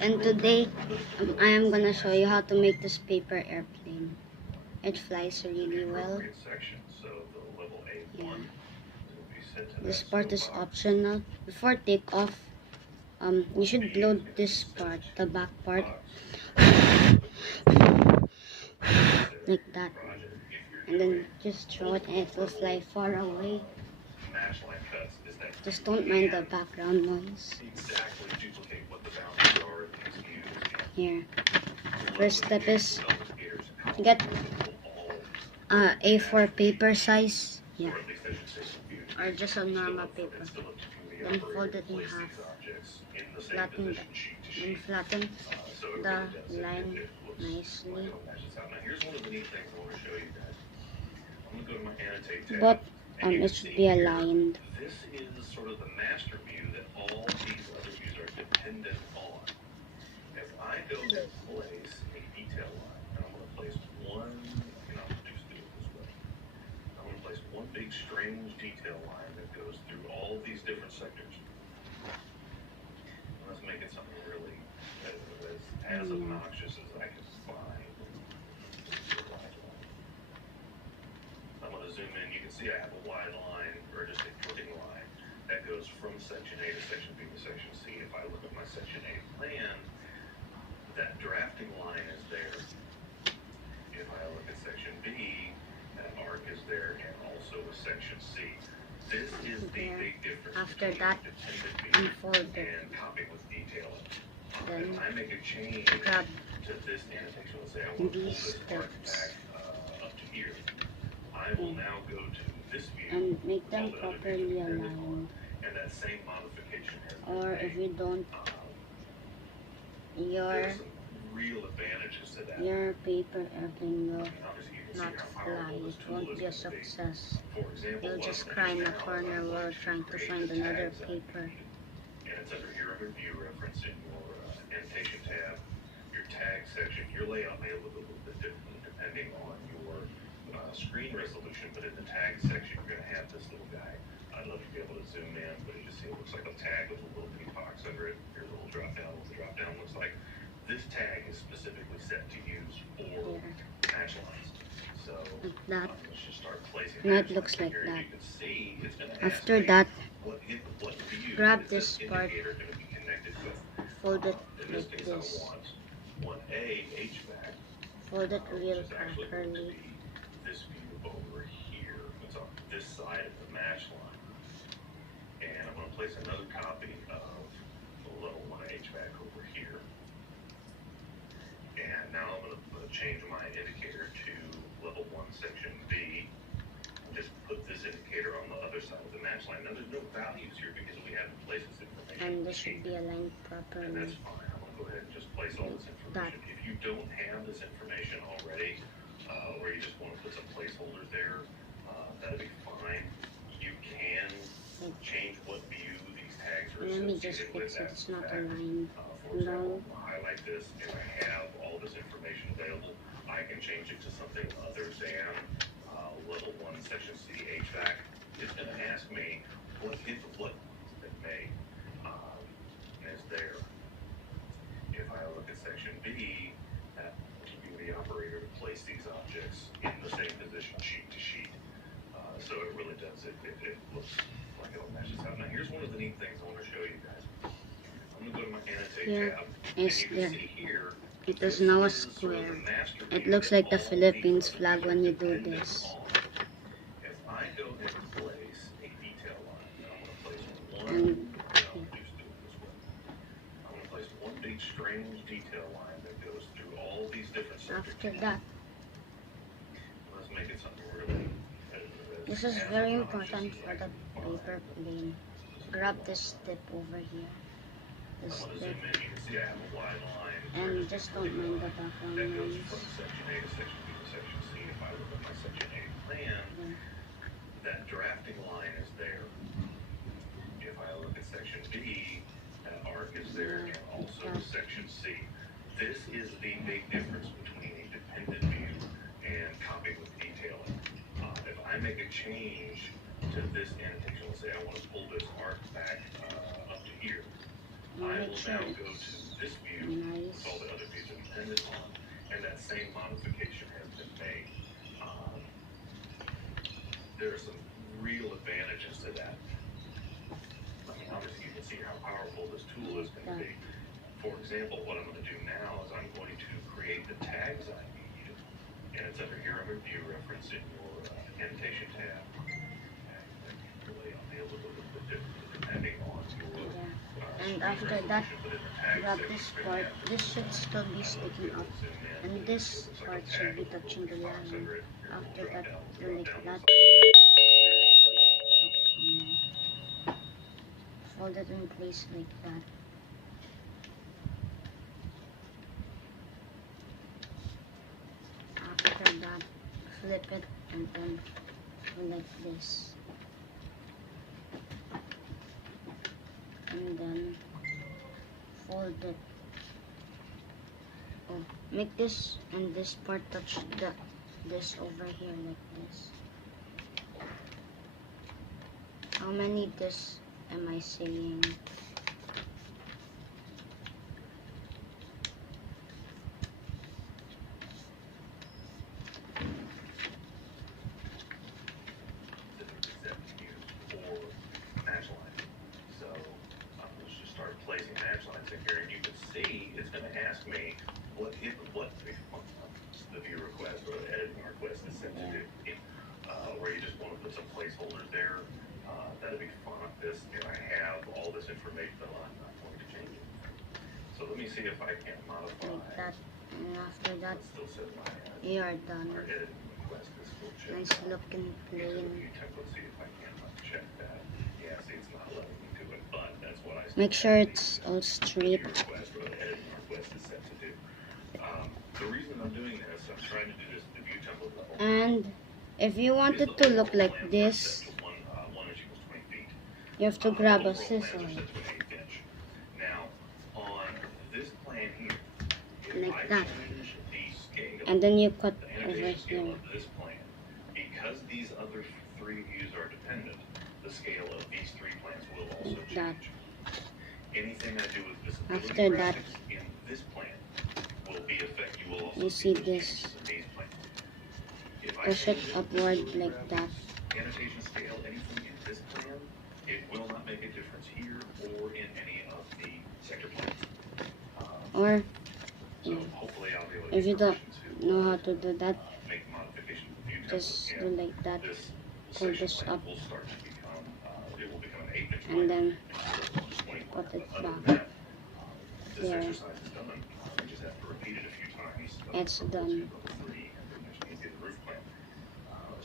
And today, I am gonna show you how to make this paper airplane. It flies really well. Yeah. This part is optional. Before takeoff, you should load this part, the back part, like that. And then just throw it and it will fly far away. Just don't mind the background noise. Here. First step is get A4 paper size. Yeah. Or just a normal paper. Then fold it in half. Flatten the line nicely. But it should be aligned. This is sort of the master view that all these other views are dependent on. If I go and place a detail line, and I'm going to place one, I'll just do it this way. I'm going to place one big strange detail line that goes through all these different sectors. Let's make it something really as obnoxious as I can find. I'm going to zoom in. You can see I have a wide line, or just a dripping line, that goes from section A to section B to section C. If I look at my section A plan, that drafting line is there. If I look at section B, that arc is there, and also a section C. This is the big difference. After that, unfold it. And copy with detailing. Then if I make a change grab to this annotation, let's say I want to pull this arc back up to here. I will now go to this view and make them properly aligned. And that same modification has or if you don't, your paper airplane will not fly. It won't be a success. You'll just cry in a corner while trying to find another paper. And it's under your review reference in your annotation tab, your tag section. Your layout may look a little bit different depending on your screen resolution, but in the tag section, you're going to have this little guy. I'd love to be able to zoom in, but you just see it looks like a tag with a little bitty box under it. Here's a little drop down. What the drop down looks like. This tag is specifically set to use for hatch lines. So that. Let's just start placing. Now it looks like that. After that, grab this part, fold it like this. Fold it real properly. This view over here. It's on this side of the match line. And I'm going to place another copy of the level 1 HVAC over here. And now I'm going to change my indicator to level 1 section B. Just put this indicator on the other side of the match line. Now there's no values here because we haven't placed this information. And this should be aligned properly. And that's fine. I'm going to go ahead and just place all this information. If you don't have this information already, or you just want to put some placeholders there, that'll be fine. You can change what view these tags are Let me just associated with. fix it. It's not aligned. For example, I highlight this and I have all this information available. I can change it to something other than level 1 section C HVAC. It's going to ask me what that may is there. If I look at section B, that will give the operator to place these objects in the same position sheet to sheet. So it really does, it looks like it all matches out. Now here's one of the neat things I want to show you guys. I'm going to go to my annotate tab, and you can see here, it is now a square. It looks like the Philippines flag when you do this. If I go and place a detail line, I'm going to place one, I'm going to place one big strange detail line that goes through all these different sectors. After that, let's make it something really. This is very important for the paper plane. Grab this tip over here. This tip. And just don't mind the background noise. From section A to section B to section C. If I look at my section A plan, that drafting line is there. If I look at section B, that arc is there, and also section C. This is the big difference between a dependent view and copy with detailing. If I make a change to this annotation, let's say I want to pull this arc back up to here, I will now go to this view For example, what I'm going to do now is I'm going to create the tags I need, and it's under here under view reference in your annotation tab. Really, I'll be able to go a little bit different depending on your And after that, grab this part. This should still be sticking up, and this part should be touching the line. After that, do like that. Fold it in place like that. After that, flip it and then like this. And then fold it. Oh, make this and this part touch this over here like this. How many this am I saying? The view request or the editing request is sent to do. Where you just want to put some placeholders there, that'll be fun. This, I have all this information that I'm not going to change it. So let me see if I can modify. Like that. And after that, still says my you are done. our editing request is still checked. Nice looking plain. Let's see if I can check that. Yeah, see, it's not letting me do it, but that's what I. Make sure it's all straight. Request or the editing request is set to do. The reason I'm doing this, I'm trying to do this at the view template level. And if you want it to look like this, you have to grab a scissor. Now, on this plan here, Like that. And then you cut over here. This plan, because these other three views are dependent, the scale of these three plans will also Like change. that. Anything I do with visibility After that, graphics in this plan will be affected. You will also you see this. Push it upward like that. Annotation scale, anything in this plan, it will not make a difference here or in any of the sector plans. Or So hopefully I'll be able to if you don't to, know how to do that, make modifications to view just templates. do like that. This Pull section this plan up will start to become, it will become an 8-inch and then put put it Other than back. that, this There. exercise is done. We just have to repeat it a few times. It's done.